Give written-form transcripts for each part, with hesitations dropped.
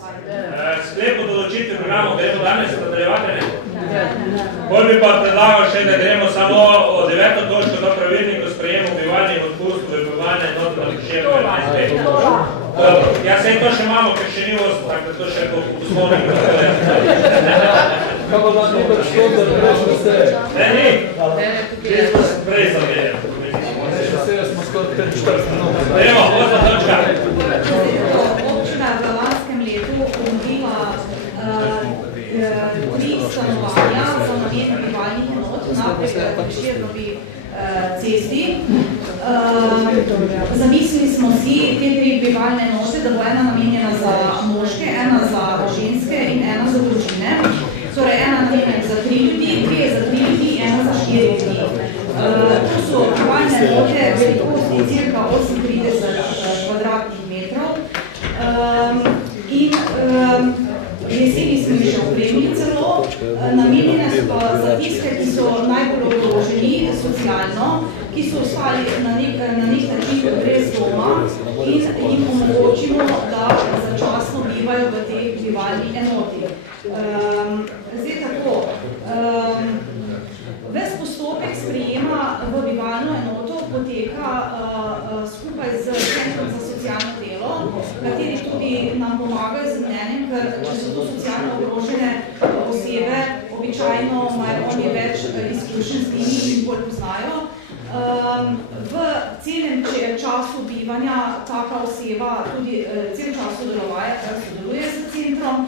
Sklep o določitvi programov gremo danes nadaljevati, ne? Bolj bi pa predlagal še, da gremo samo o 9. točko do pravilniku sprejemu bivalnih odpustov v bivalne enote na Prešernovi 11 let. Ja, sej to še imamo, ker še ni ost, tako da to še po poslovniku. Kako da ni pač to, da prejšnjo seje? Ne, ni. Prej zavedem. Prejšnjo seje smo skoraj 45 minut. Gremo, 8. točka. Občina v lanskem letu ponudila 3 stanovanja za namen bivalnih enot na Prešernovi cesti. Zamislili smo si te 3 bivalne enote, da bo ena namenjena za moške, ena za ženske in ena za družine. Torej, ena namenjena za 3 ljudi, 2 za 3 ljudi, ena za 4 ljudi. To so bivalne enote velikosti cirka 38 kvadratnih metrov. Jeseni smo jih še opremili celo, namenjene so pa za tiste, ki so najbolj ogroženi socialno, ki so ostali na nek način brez doma in jim omogočimo, da začasno bivajo v tej bivalni enoti. Zdaj tako, ves postopek sprejema v bivalno enoto poteka skupaj z Centrom za socialno delo, kateri tudi nam pomagajo z mnenjem, ker če so to socialno ogrožene osebe, običajno imajo oni več izkušenj z njimi in bolj poznajo. V celem času bivanja taka oseba tudi cel čas sodeluje s centrom,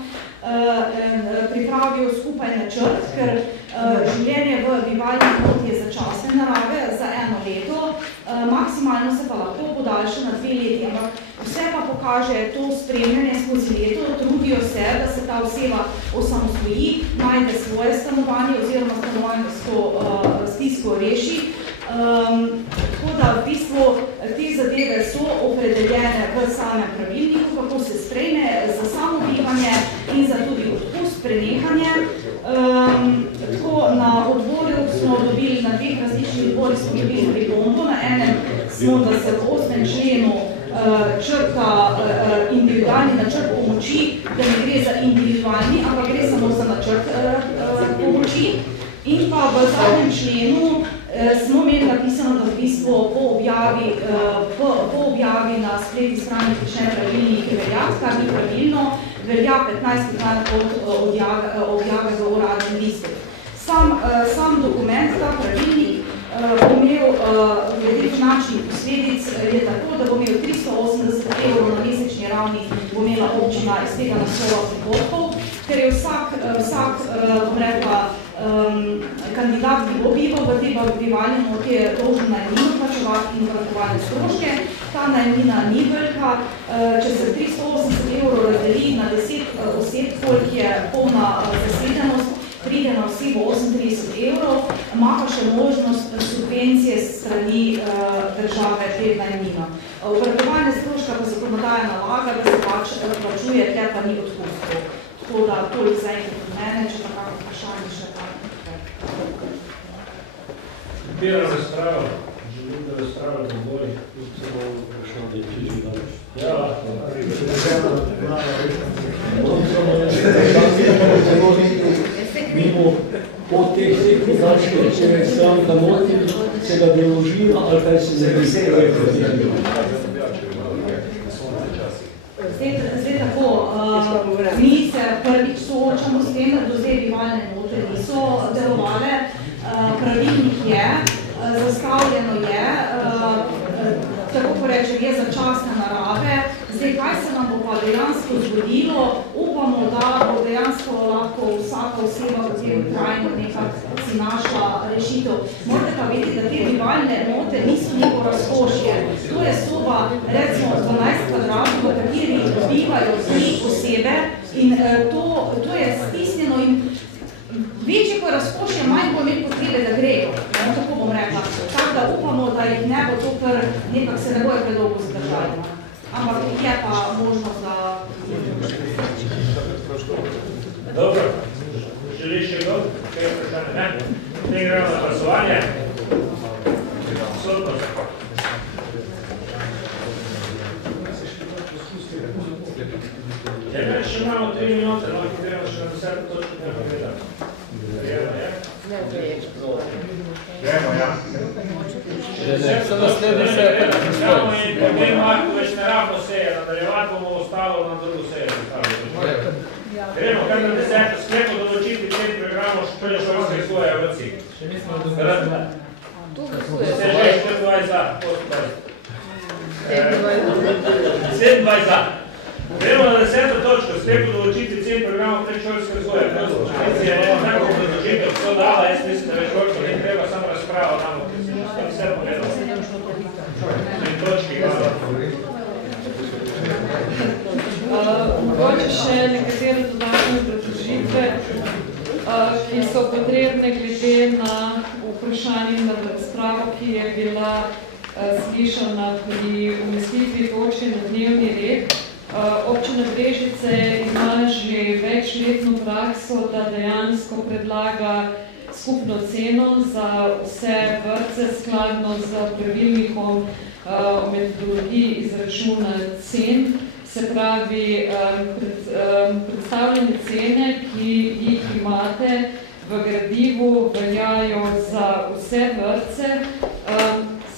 pripravijo skupaj načrt, ker življenje v bivalni enoti je začasne narave za 1 leto, maksimalno se pa lahko podaljša na 2 leti, ampak vse pa pokaže to spremljanje skozi leto, trudijo se, da se ta oseba osamosvoji, najde svoje stanovanje oziroma stanovanjsko stisko reši. Tako da v bistvu te zadeve so opredeljene v samem pravilniku, kako se sprejme za samo bivanje in za tudi odpust, prenehanje. Tako na odboru smo dobili, na 2 različnih odborih smo dobili pripombo, na enem smo, da se v 8. členu črta individualni načrt pomoči, da ne gre za individualni, ampak gre samo za načrt pomoči. In pa v zadnjem členu smo imeli napisano, da v bistvu po objavi na spletni strani prične pravilnik veljati, kar ni pravilno, velja 15 dni od objave v uradnem listu. Sam dokument, ta pravilnik, bo imel glede finančnih posledic je tako, da bo imel 380 € na mesečni ravni, bo imela občina iz tega naslova prihodkov, ker je vsak kandidat, ki bo bival v tej bivalni enoti, je dolžen najemnino plačevati in vračevalne stroške. Ta najemnina ni velika, če se 380 € razdeli na 10 oseb, koliko je polna zasedenost, pride na osebo 38 €, ima pa še možnost subvencije strani države te najemnina. Vračevalne stroške pa zakonodaja nalaga, da se plačuje, tle pa ni odpustkov. Tako da toliko za enkrat od mene, če pa kako vprašanje še pa. Odpiram razpravo. Želim, da razpravo v bolj. Se bo vprašanje, če že danes. Ja, mimo po teh podačkih, če je sam da moti, se ga deložina ali kaj se zaregistruje. Zdaj tako, mi se prvič soočamo s tem, da do zdaj bivalne enote niso delovale. Pravilnik je, zastavljeno je, tako ko rečem, je začasne narave. Zdaj, kaj se nam bo pa dejansko zgodilo, upamo, da bo dejansko lahko vsaka oseba v tem trajno nekako si našla rešitev. Morate pa vedeti, da te bivalne enote niso neko razkošje. To je soba, recimo 12 kvadratov, v kateri bivajo 3 osebe in to je stisnjeno in večje, ko je razkošje, manj bo imeti potrebe, da grejo. Tako bom rekla. Tako da upamo, da jih ne bo to, ker nekak se ne bojo predolgo zadržali. Ampak je pa možnost, da... Dobro. Želiš še kdo? Kaj je vprašanje? Ne? Ne gremo na glasovanje. Sodnost. Tebe še 3 minute, no, ki gremo še na 10. točko, treba gledati. Gremo, ja. Se naslednja seja, Gremo in potem Marko več ne rabimo seje, nadaljevati bomo ostalo na drugo sejo. Gremo, kar na 10. sklepo določiti 5 programov šolske svoje vrci. Še nismo do Se že 24 za, 27 za. Gremo na 10. točko, sklepo določiti 5 programov predšolske svoje vrci. Je nekako predložitev, vso dala, jaz mislim, da več vrčko ne treba, samo razpravo nam, ker vse pogledamo. In točki, hvala. Mogoče še nekatere dodatne obrazložitve, ki so potrebne glede na vprašanje in na razpravo, ki je bila slišana pri umestitvi točke na dnevni red. Občina Brežice ima že večletno prakso, da dejansko predlaga skupno ceno za vse vrtce skladno z pravilnikom o metodologiji izračuna cen. Se pravi, predstavljene cene, ki jih imate v gradivu, veljajo za vse vrtce.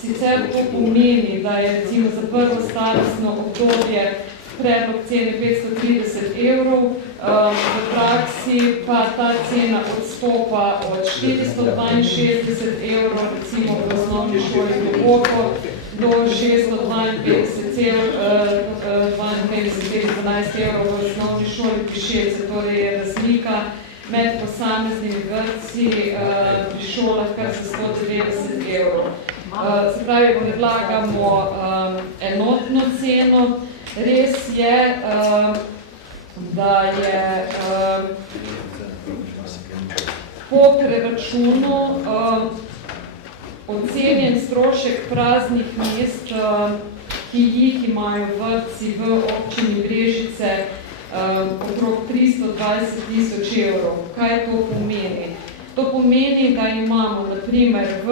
Sicer to pomeni, da je recimo za prvo starostno obdobje predlog cene 530 evrov, v praksi pa ta cena odstopa od 462 evrov, recimo v osnovni šoli Globoko, do 652,12 evrov v osnovni šoli Pišece, torej je razlika med posameznimi vrtci pri šolah kar za 190 evrov. Se pravi, predlagamo enotno ceno. Res je, da je po preračunu ocenjen strošek praznih mest, ki jih imajo vrtci v občini Brežice, okrog 320 000 evrov. Kaj to pomeni? To pomeni, da imamo na primer v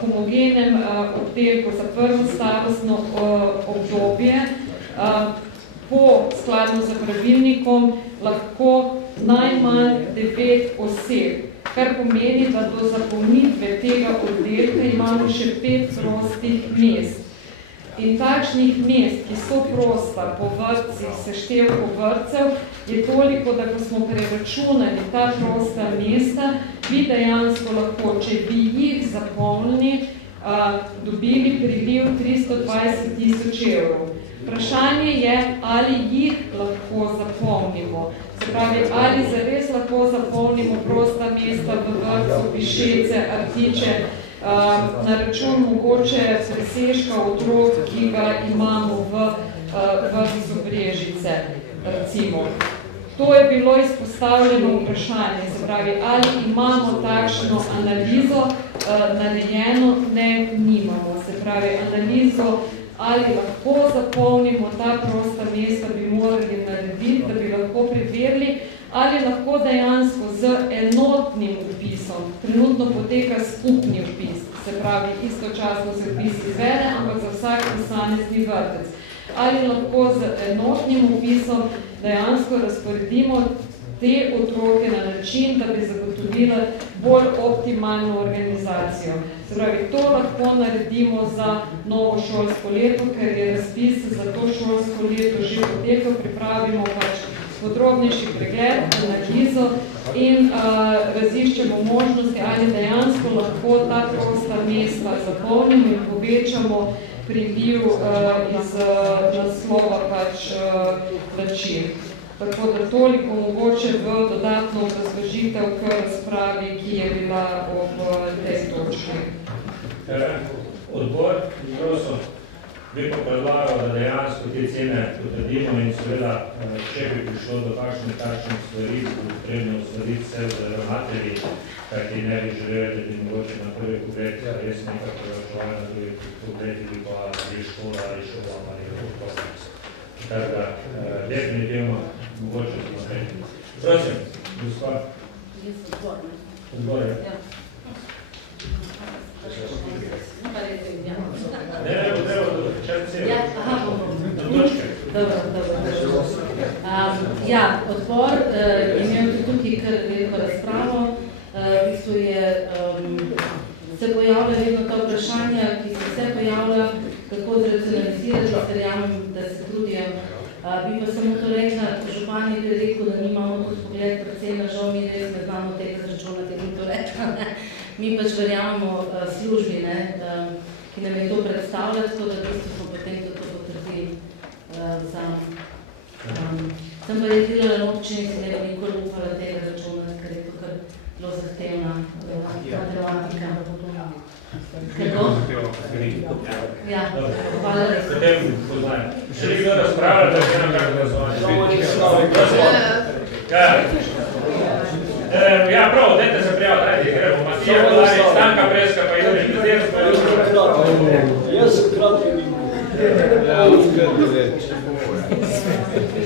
homogenem oddelku za prvo starostno obdobje po skladno z pravilnikom lahko najmanj 9 oseb, kar pomeni, da do zapolnitve tega oddelka imamo še 5 prostih mest. In takšnih mest, ki so prosta po vrtcih, seštevku vrtcev, je toliko, da ko smo preračunali ta prosta mesta, bi dejansko lahko, če bi jih zapolnili, dobili priliv 320 000 evrov. Vprašanje je, ali jih lahko zapolnimo. Se pravi, ali zares lahko zapolnimo prosta mesta v vrtcu, Pišece, Artiče, na račun mogoče presežka otrok, ki ga imamo v vrtcu Brežice, recimo. To je bilo izpostavljeno vprašanje, se pravi, ali imamo takšno analizo narejeno, ne, nimamo. Se pravi, analizo, ali lahko zapolnimo ta prosta mesta, bi morali narediti, da bi lahko preverili, ali lahko dejansko z enotnim vpisom, trenutno poteka skupni vpis, se pravi, istočasno se vpis izvede, ampak za vsak posamezni vrtec. Ali lahko z enotnim vpisom dejansko razporedimo te otroke na način, da bi zagotovili bolj optimalno organizacijo. Se pravi, to lahko naredimo za novo šolsko leto, ker je razpis za to šolsko leto že potekal, pripravimo pač podrobnejši pregled, analizo in raziščemo možnosti, ali dejansko lahko ta prosta mesta zapolnimo in povečamo priliv iz naslova pač način. Tako da toliko mogoče v dodatno obrazložitev k razpravi, ki je bila ob tej točki. Odbor, prosim, bi pa predlagal, da dejansko te cene potrdimo in seveda, če bi prišlo do takšnih stvari, bo potrebno ustvariti vse z ravnatelji, kajti ne bi želeli, da bi mogoče na prvi pogled res nekaj preračevali, na drugi pogled bi pa je škola ali šola ali odposlenost. Tako da definitivno mogoče smo srednji. Prosim, gospod. Odbor, ja. Ne, bo treba do čas celo. Do točke. Dobro. Ja, odbor je imel tukaj kar veliko razpravo. V bistvu se pojavlja vedno ta vprašanja, ki se pojavlja, kako zracionalizirati, verjamem, da se trudijo. Bi pa samo to rekla, župan je rekel, da nimamo tudi pogled, predvsem žal mi res ne znamo tega zračunati, in to rekla. Mi pač verjamemo službi, ki nam je to predstavlja, tako da v bistvu smo potem to potrdili za. Sem pa je delala na občini, ki ne bi nikoli upala tega računati, ker je to kar zelo zahtevna matematika. Kako? Ja, hvala res. Potem poznajem. Še nekdo razpravlja, da je na kakšno glasovanje? Ja, prav, dajte se prijaviti, dajte, gremo. Matija, Kolari, Stanka Preska, pa Juri Petersko, pa Juri Petersko. Jaz sem kratki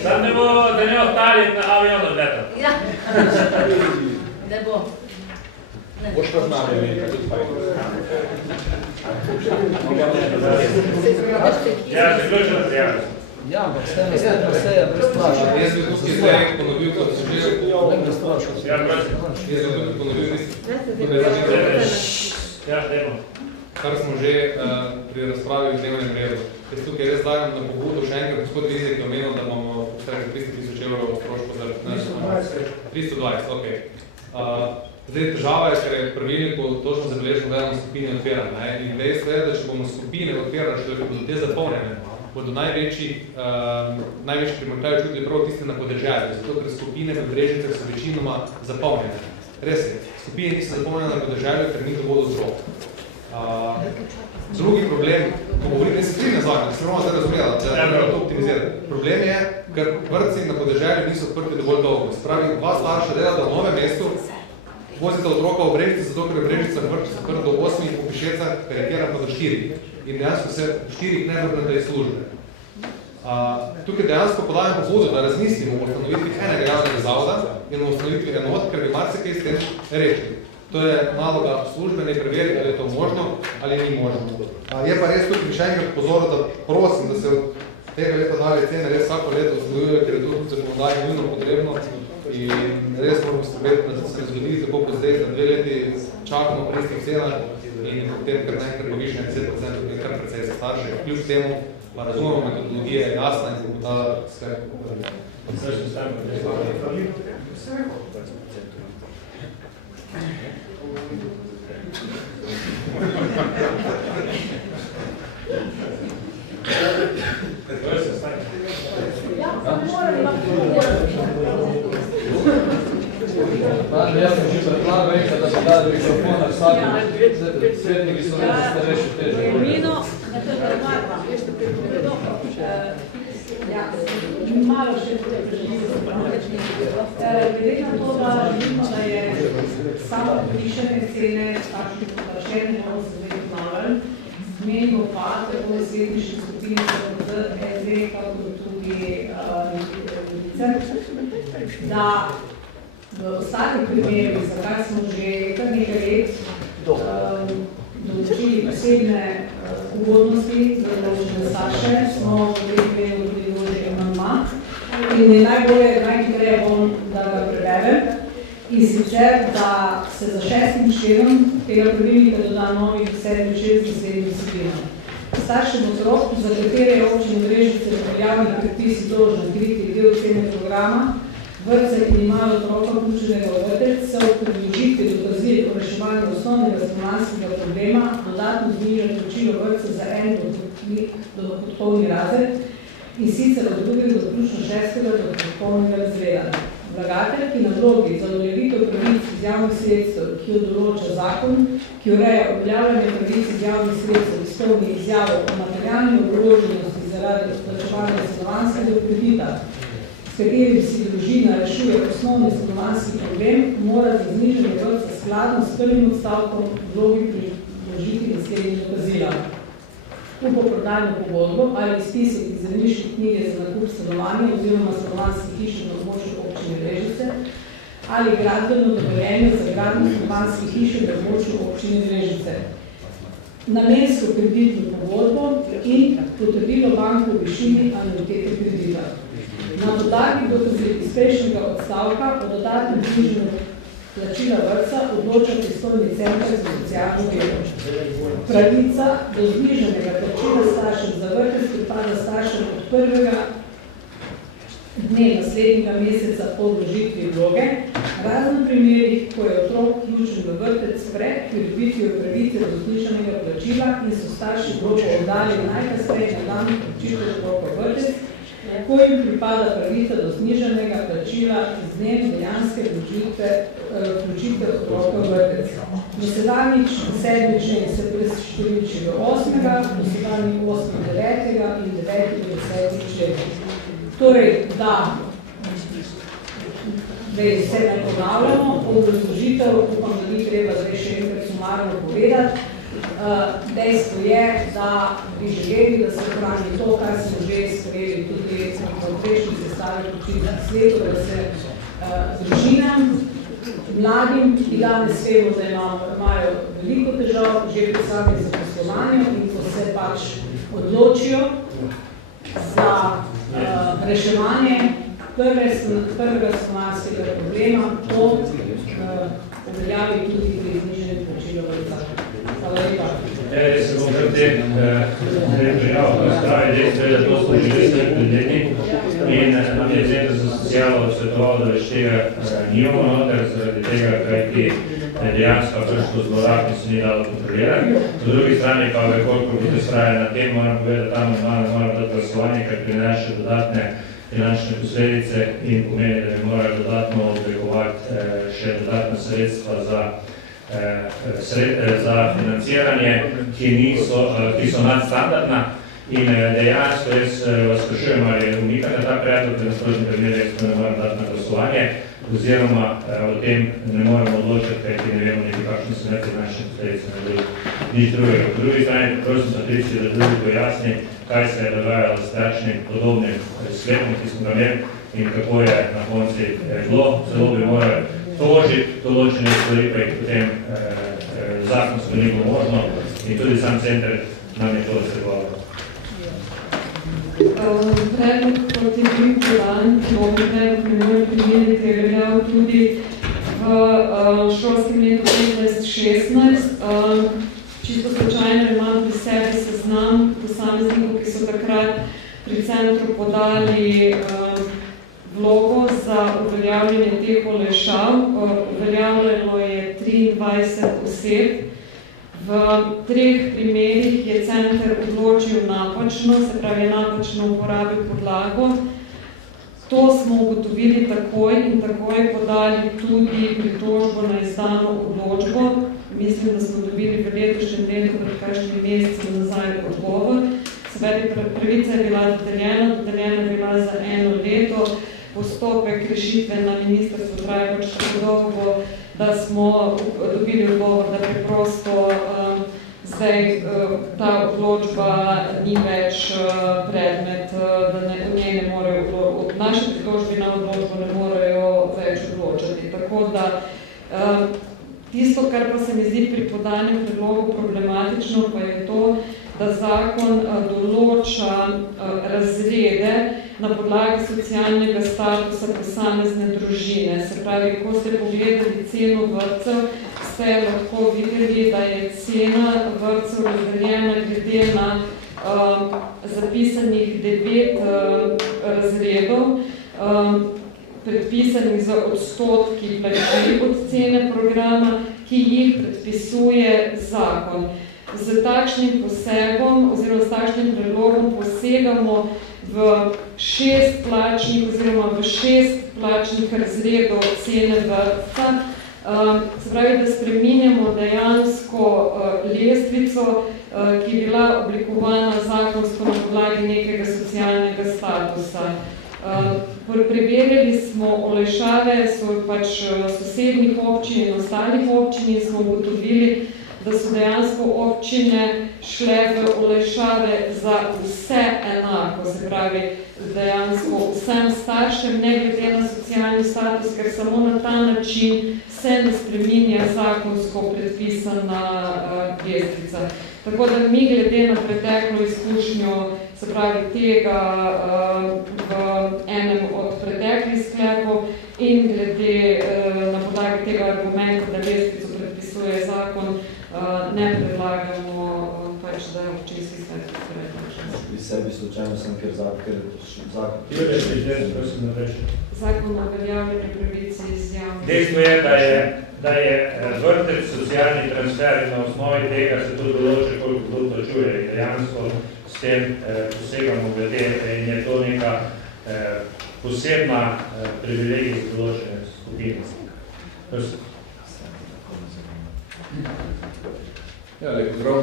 Sam ne bo, da ne ostali na avion od leta. Ja, ne bo. Boš pa znali, tudi fajn. Ja, zaključeno prijavljeno. Ja, ampak s tem naslednjo sejo brez plača. Jaz bi tukaj zdaj ponovil, kot sem že... Brez plača. Ja, prosim. Jaz bi tukaj ponovil, Ja, dajmo. kar smo že pri razpravi v dnevnem redu. Jaz tukaj res dajam na pobudo še enkrat, gospod Vizek je omenil, da bomo vsega 300 000 evrov stroško za 320, ok. Zdaj, težava je, ker je v pravilniku točno zabeleženo, da imamo skupine odpirane. In dejstvo je, da če bomo skupine odpirane, če bodo te zapolnjene, bodo največji primanjkljaj čutili prav tisti na podeželju, zato ker skupine v Brežicah so večinoma zapolnjene. Res je, skupine niso zapolnjene na podeželju, ker ni dovolj vzrok. Drugi problem, ko govorim, ne se tri nazvaj, da se moramo zdaj razumela, da to optimizirati. Problem je, ker vrtci na podeželju niso odprti dovolj dolgo. Spravi, dva starša delata v Novem mestu, vozite otroka v Brežice, zato ker je Brežica vrč zaprt do 8 in po Pišecah, karikera pa do 4. In dejansko se 4 ne vrne da je službe. Tukaj dejansko podajam pobudo, da razmislimo o ustanovitvi enega javnega zavoda in o ustanovitvi enot, ker bi marsikaj s tem rešili. To je naloga službe, ne preveriti, ali je to možno ali ni možno. Je pa res tukaj še enkrat pozoril, da prosim, da se od tega leta dalje cene res vsako leto vzgojujejo, ker je to zakonodajno nujno potrebno in res moramo skrbeti, da se zgodi tako kot zdaj, za 2 leti čakamo pri istih cenah in potem kar nekaj povišenja 10% je kar precej za starše. Kljub temu pa razumemo, metodologija je jasna in se bo da skrb. Jaz sem že predlagal enkrat, da bi dali mikrofona vsakemu, sredniki so nekaj starejši teže. Malo še glede na to, da vidimo, da je samo povišene cene takšnih podašenih odnavljanj, menimo pa, tako v srednjiški skupini SMD, SD, kako tudi da v ostalih primerih, za kar smo že kar nekaj let določili posebne ugodnosti za določene starše, smo v primeru tudi vložili amandma. In je najhitreje bom, da ga preberem. In sicer, da se za 6. členom tega pravilnika doda novih 7. člen naslednjih disciplin. Staršem otrok, za katere je občina Brežice v veljavnih predpisih dolžna kriti del cene programa, vrtce, ki imajo otroka vključenega v vrtec, so v predložitvi dokazili o reševanju osnovnega stanovanjskega problema dodatno znižati plačilo vrtca za en dohodkovni razred in sicer od 2. do vključno 6. dohodkovnega razreda. Vlagatelj, ki na vlogi za uveljavitev pravic iz javnih sredstev, ki jo določa zakon, ki ureja uveljavljanje pravic iz javnih sredstev, izpolni izjavo o materialni ogroženosti zaradi odplačevanja stanovanjskega kredita, s katerim si družina rešuje osnovni stanovanjski problem, mora za znižanje vrtca skladno s prvim odstavkom vlogi priložiti naslednje dokazila. Kupoprodajno pogodbo ali izpisek iz zemljiške knjige za nakup stanovanja oziroma stanovanjske hiše na območju občine Brežice ali gradbeno dovoljenje za gradnjo stanovanjske hiše na območju občine Brežice. Namensko kreditno pogodbo in potrdilo banke v višini anuitete kredita. Na podlagi iz prejšnjega odstavka o dodatnem znižanju plačila vrtca odloča pristojni center za socialno delo. Pravica do znižanega plačila staršem za vrtec pripada staršem od prvega dne naslednjega meseca po vložitvi vloge, razen v primerih, ko je otrok vključen v vrtec pred pridobitvijo pravice do znižanega plačila in so starši vlogo oddali najkasneje na dan vključitve otroka v vrtec, ko jim pripada pravica do znižanega plačila z dnem dejanske vključitve otroka v vrtec. Dosedanji 7. člen se preštevilči v 8., dosedanji 8. 9. in 9. do 10. člen. Torej, da se ne ponavljamo, obrazložitev, upam, da ni treba zdaj še enkrat sumarno povedati. Dejstvo je, da bi želeli, da se ohrani to, kar smo že sprejeli tudi v prejšnji sestavi počitnih svetov, da se družinam, mladim, ki danes vemo, da imajo veliko težav, že pri samem zaposlovanju in ko se pač odločijo za reševanje prvega stanovanjskega problema, to uveljavi tudi pri znižanju plačila vrtca. Hvala lepa. Se bom kar te prijavil, razpravi dejstvo je, da to smo že leti in nam je Center za socialo odsvetoval, da več tega nimamo noter, zaradi tega, kajti dejansko prišlo zlorab in se ni dalo kontrolirati. Po drugi strani pa, koliko bi razpravljali na tem, moram povedati, da tam moramo dati glasovanje, kar prinaša dodatne finančne posledice in pomeni, da bi morali dodatno obvegovati še dodatna sredstva za financiranje, ki so nadstandardna in dejansko jaz vas sprašujem, ali umikate ta predlog, da nasprotni primer jaz ne moram dati na glasovanje, oziroma o tem ne moramo odločiti, kajti ne vemo nekaj, kakšne so finančne posledice, nič drugega. Po drugi strani, prosim Patrici, da drugi pojasni, kaj se je dogajalo s takšnim podobnim svetom, ki smo ga imeli in kako je na konci bilo. Celo bi morali tožiti določene stvari, pa jih potem zakonsko ni bilo možno in tudi sam center nam je to razregoval. Predlog, kot je bil podan, novi predlog ne morem primeriti, je veljal tudi v šolskem letu 15-16. Čisto slučajno imam pri sebi seznam posameznikov, ki so takrat pri centru podali vlogo za uveljavljanje teh olajšav. Uveljavljeno je 23 oseb. V 3 primerih je center odločil napačno, se pravi napačno uporabil podlago. To smo ugotovili takoj in takoj podali tudi pritožbo na izdano odločbo. Mislim, da smo dobili v letošnjem letu pred kakšnim mesecem nazaj odgovor. Seveda pravica je bila dodeljena je bila za 1 leto. Postopek rešitve na ministrstvu traja pač tako dolgo, da smo dobili odgovor, da preprosto zdaj ta odločba ni več predmet, da v njej ne morejo od naše pritožbi na odločbo ne morejo več odločati. Tako da tisto, kar pa se mi zdi pri podanju predlogu problematično, pa je to, da zakon določa razrede na podlagi socialnega statusa posamezne družine. Se pravi, ko ste pogledali ceno vrtcev, ste lahko videli, da je cena vrtcev razdeljena glede na zapisanih 9 razredov, predpisanih za odstotki plačil od cene programa, ki jih predpisuje zakon. Z takšnim posegom oziroma s takšnim predlogom posegamo v 6 plačnih oziroma v 6 plačnih razredov cene vrtca. Se pravi, da spreminjamo dejansko lestvico, ki je bila oblikovana zakonsko na podlagi nekega socialnega statusa. Preverjali smo olajšave, so pač sosednjih občin in ostalih občin in smo ugotovili, da so dejansko občine šle v olajšave za vse enako, se pravi dejansko vsem staršem, ne glede na socialni status, ker samo na ta način se ne spreminja zakonsko predpisana lestvica. Tako da mi glede na preteklo izkušnjo se pravi tega v enem od preteklih sklepov in glede na podlagi tega argumenta, da lestvico predpisuje zakon, ne predlagamo pač, da je občinski svet predlažen. Pri sebi slučajno sem, ker zakon. Zakon o uveljavljanju pravici iz javnih. Dejstvo je, da je vrtec socialni transfer in na osnovi tega se tudi določi, koliko kdo plačuje. Dejansko s tem posegamo glede in je to neka posebna privilegija z določene skupine. Ja, lep pozdrav.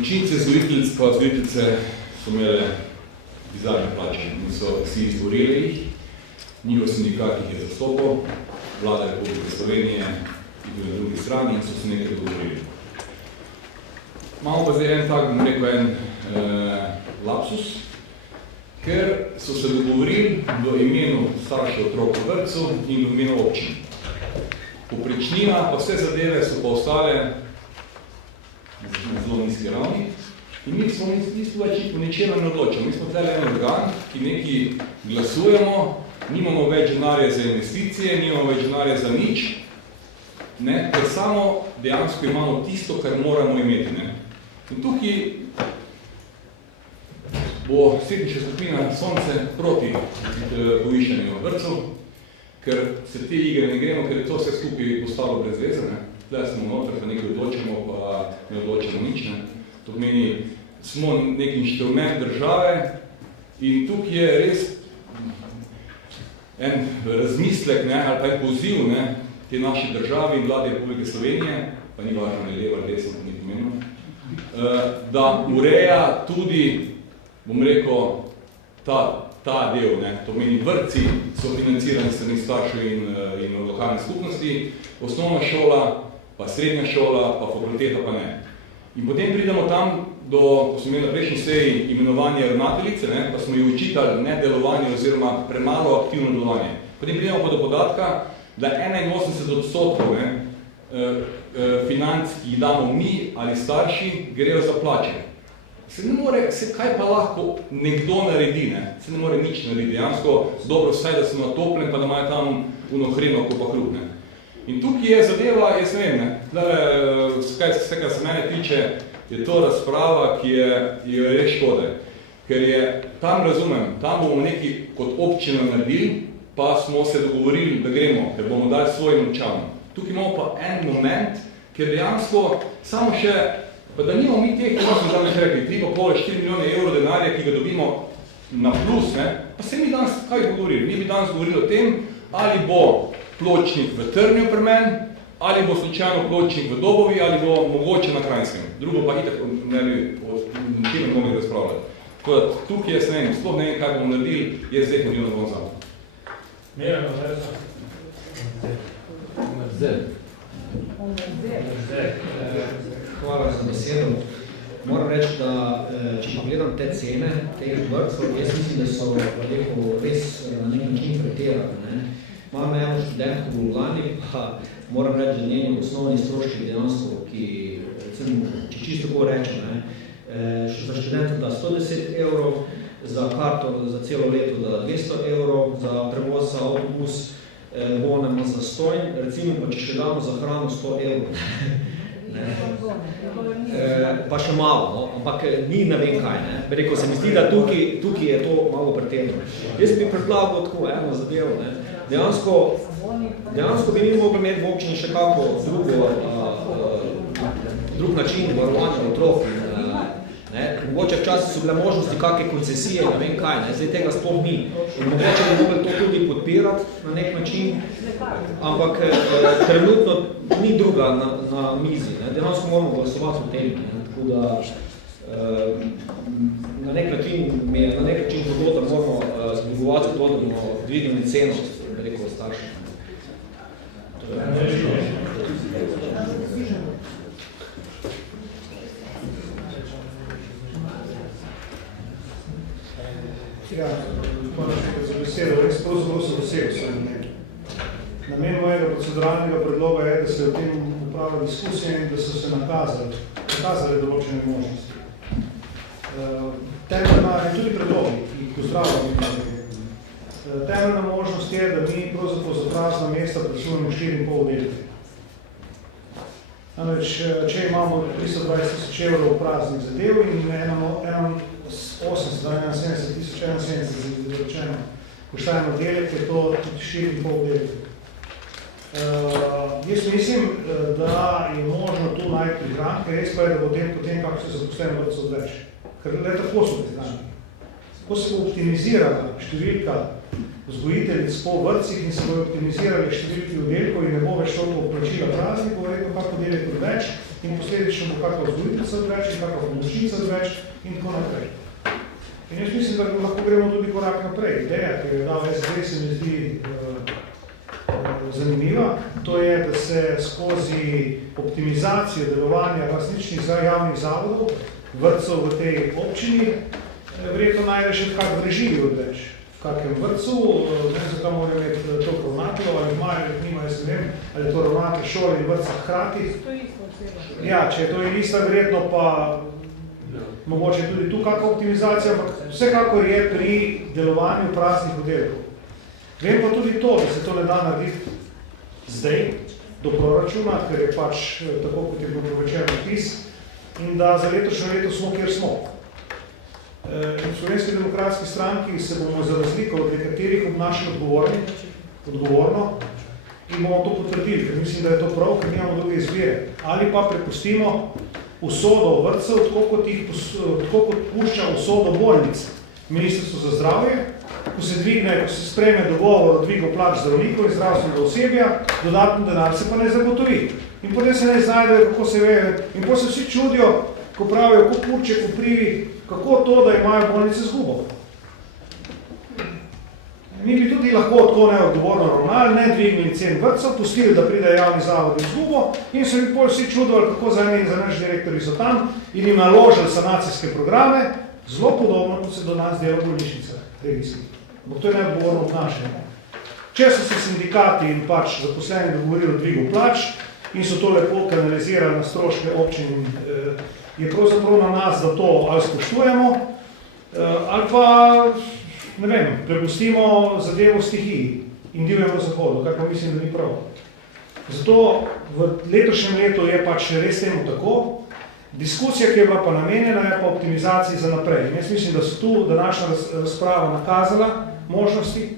Učince zgoditeljic pa zgoditeljice so imele bizarne plače. Niso vsi izborili jih, njihov sindikat jih je zastopal, vlada Republike Slovenije in tudi na drugi strani in so se nekaj dogovorili. Imamo pa zdaj en tak, bom rekel, en lapsus, ker so se dogovorili do imenu staršev otrok v vrtcu in do imenu občin. Poprečnina pa vse zadeve so pa ostale na zelo nizki ravni in mi smo več po ničemer ne odločili. Mi smo tele en organ, ki nekaj glasujemo, nimamo več denarja za investicije, nimamo več denarja za nič, ker samo dejansko imamo tisto, kar moramo imeti. In tukaj bo svetniška skupina Sonce proti povišanju vrtcev, ker se te igre ne gremo, ker je to vse skupaj postalo brez veze. Tle smo noter, da nekaj odločimo, pa ne odločimo nič. To pomeni, smo nek inštrument države in tukaj je res en razmislek ali pa en poziv te naše države in vlade Republike Slovenije, pa ni važno, ali leva, ali desno, ni pomembno, da ureja tudi, bom rekel, ta del, to pomeni vrtci so financirani strani staršev in lokalne skupnosti, osnovna šola, pa srednja šola, pa fakulteta pa ne. In potem pridemo tam do, ko smo imeli na prejšnji seji imenovanje ravnateljice, pa smo ji učitali nedelovanje oziroma premalo aktivno delovanje. Potem pridemo pa do podatka, da 81% financ, ki jih damo mi ali starši, grejo za plače. Kaj pa lahko nekdo naredi, se ne more nič narediti. Dejansko dobro vsaj, da so natopljeni, pa da imajo tam hreno, ko pa kruh. In tukaj je zadeva, jaz ne vem, vse, kar se mene tiče, je to razprava, ki je res škode. Ker je, tam razumem, tam bomo nekaj kot občina naredili, pa smo se dogovorili, da gremo, ker bomo dali svojim občanom. Tukaj imamo pa en moment, ker dejansko samo še, pa da nimamo mi teh, kot smo danes rekli, 3,5–4 milijone evrov denarja, ki ga dobimo na plus, pa se mi danes, kaj bi govorili? Mi bi danes govorili o tem, ali bo pločnik v Trnju pri meni, ali bo slučajno pločnik v Dobovi, ali bo mogoče na Kranjskem. Drugo pa itak ne bi o ničemer mogli razpravljati. Tako da tukaj jaz ne vem, sploh ne vem, kaj bomo naredili, jaz zdaj hodil na bom za. Mira, Mazerca. Hvala za besedo. Moram reči, da če pogledam te cene, teh vrtcev, jaz mislim, da so res na nek način pretirane. Imam eno študentko v Ljubljani, pa moram reči, da njeni osnovni stroški dejansko, ki, recimo, če čisto tako rečem, za študenta da 110 evrov, za karto za celo leto da 200 evrov, za prevoz za avtobus bonemo za stojn, recimo pa če še damo za hrano 100 evrov. Pa še malo, ampak ni ne vem kaj. Rekel, se mi zdi, da tukaj je to malo pretirano. Jaz bi predlagal tako eno zadevo. Dejansko bi mi mogli imeti v občini še kako drug način varovanja otrok. Mogoče včasih so bile možnosti kakve koncesije, ne vem kaj, zdaj tega sploh ni. In mogoče bi mogli to tudi podpirati na nek način, ampak trenutno ni druga na mizi. Dejansko moramo glasovati o tem, tako da na nek način to, da moramo zbligovati to, da bomo dvignili ceno, rekel starši. Ja, hvala za besedo. Res pravzaprav se dosegel sem nekaj. Namen mojega proceduralnega predloga je, da se o tem upravlja diskusija in da so se nakazali določene možnosti. Temeljna je tudi predlogi, ki jih pozdravljamo. Temeljna možnost je, da mi pravzaprav za prazna mesta plačujemo 4,5 oddelke. Namreč, če imamo 320 000 evrov praznih zadev in 71 000 koštajen oddelek, je to tudi 4,5 oddelke. Jaz mislim, da je možno tu najti prihranke, res pa je, da potem, kako se zaposleno vrtcev odveč. Ker le tako so prihranki. Ko se bo optimizirala številka vzgojiteljic po vrtcih in se bo optimizirali številki oddelkov in ne bo več toliko plačila praznik, bo verjetno kako oddelek odveč in posledično bo kako vzgojiteljica odveč in kako pomočnica odveč in tako naprej. In jaz mislim, da lahko gremo tudi korak naprej. Ideja, ki je dal SD, se mi zdi zanimiva. To je, da se skozi optimizacijo delovanja različnih javnih zavodov, vrtcev v tej občini, verjetno najde še kak v režiji odveč. V kakem vrtcu, ne zakaj morajo imeti to ravnatelj, ali imajo, ali nima, jaz ne vem, ali je to ravnatelj šole in vrtca hkrati. Ja, če je to ista, verjetno pa mogoče tudi tu kakva optimizacija, ampak vsekakor je pri delovanju praznih oddelkov. Vem pa tudi to, da se to ne da narediti zdaj, do proračuna, ker je pač tako, kot je bil povečen vpis, in da za letošnjo leto smo, kjer smo. In v Slovenski demokratski stranki se bomo za razliko od nekaterih obnašali odgovorno in bomo to potrdili, ker mislim, da je to prav, ker nimamo druge izbire. Ali pa prepustimo usodo vrtcev, tako kot pušča usodo bolnic. Ministrstvo za zdravje, ko se sprejme dogovor o dvigu plač zdravnikov in zdravstvenega osebja, dodatno denar se pa ne zagotovi. In potem se ne znajdejo, kako se ve, in potem se vsi čudijo, ko pravijo, ko kurče, ko privi, kako to, da imajo bolnice zgubo. Mi bi tudi lahko tako neodgovorno ravnali, ne dvignili cen vrtcev, pustili, da pride javni zavod in zgubo in so bi potem vsi čudovali, kako za naš direktori so tam in jim naložili sanacijske programe, zelo podobno, kot se do nas dela bolnišnica regijskih. Bo to je neodgovorno obnašanje. Če so se sindikati in pač zaposleni dogovorili o dvigu plač in so to lepo kanalizirali na stroške občin, je pravzaprav na nas, da to ali spoštujemo, ali pa, ne vem, prepustimo zadevo stihiji in divjemu zahodu, kar pa mislim, da ni prav. Zato v letošnjem letu je pač res temu tako. Diskusija, ki je bila pa namenjena, je pa optimizaciji za naprej. In jaz mislim, da so tu današnja razprava nakazala možnosti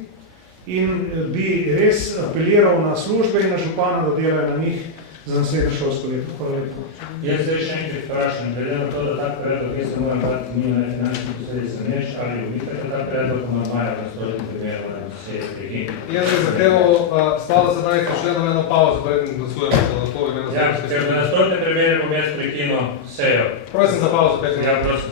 in bi res apeliral na službe in na župana, da delajo na njih za naslednjo šolsko leto. Hvala lepo. Jaz zdaj še enkrat vprašam, glede na to, da tak predlog, jaz se moram dati njima finančni posledice neč, ali umikate ta predlog, ima maja na stolni primeru, da se je prekini. Jaz bi zahteval stalo za danes pošljeno eno pauzo, preden glasujemo, da lahko bi imeno Ja, ker na stolni primeru bom jaz prekinil sejo. Prosim za pauzo, 5 minut. Ja, prosim.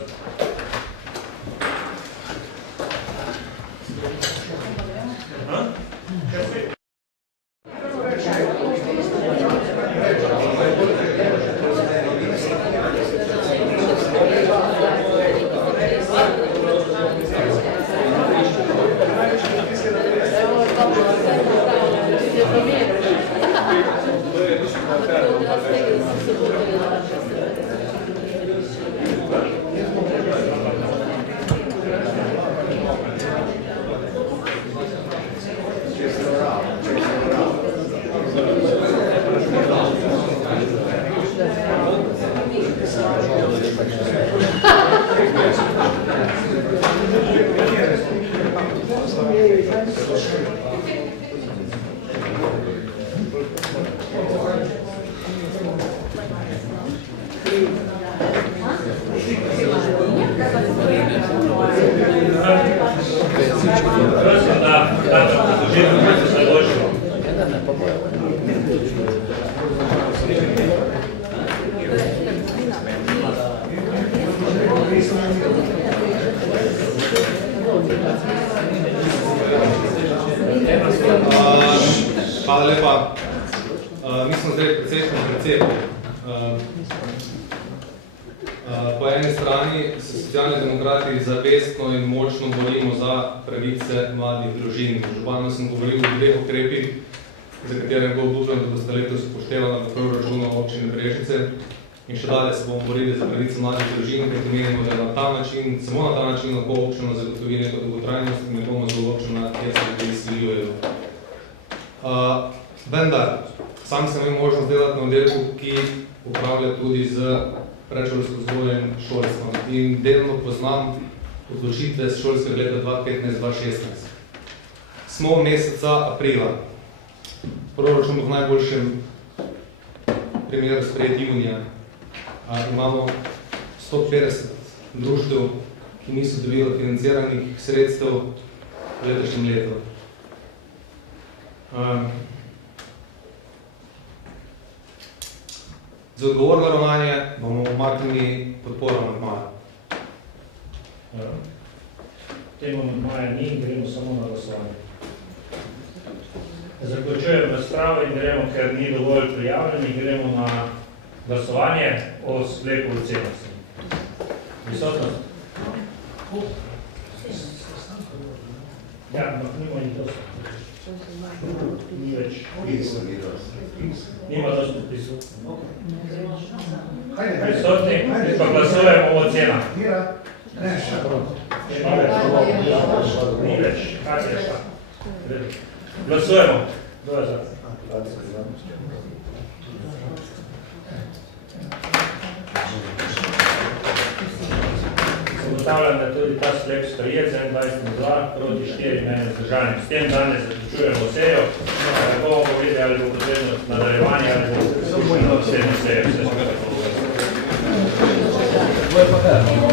Hvala lepa. Mi smo zdaj precejšnjem precepu. Po eni strani se Socialni demokrati zavestno in močno borimo za pravice mladih družin. Župano sem govoril o 2 ukrepih, za katere bo obljubljen, da boste letos upoštevali v proračunu občine Brežice. in še dalje se bomo borili za pravico mladih družin, ker menimo, da na ta način, samo na ta način lahko občino zagotovi neko dolgotrajnost in ne bomo zelo občina, kjer se ljudje izseljujejo. Vendar, sam sem imel možnost delati na oddelku, ki upravlja tudi z predšolsko vzgojo in šolstvom in delno poznam odločitve z šolskega leta 2015-2016. Smo meseca aprila. Proračun v najboljšem primeru sprejet junija. Imamo 150 društev, ki niso dobili financiranih sredstev v letošnjem letu. Za odgovorno ravnanje bomo umaknili podporo amandmaja. Temu amandmaja ni in gremo samo na glasovanje. Zaključujem razpravo in gremo, ker ni dovolj prijavljenih, gremo na glasovanje o sklepu ocenosti. Prisotnost? Ja, ampak nima ni dosti. Ni več. Nima dosti prisotno. Prisotni, pa glasujemo o ocenah. Ne, še ni več. Kaj je šta? Glasujemo. Kdo je za? Ugotavljam, da je tudi ta sklep sprejet, 27.2 proti 4 mene zdržanim. S tem danes zaključujemo sejo. Bomo povedali, ali bo potrebno nadaljevanje, ali bo skupno vse sejo. Vse skupaj.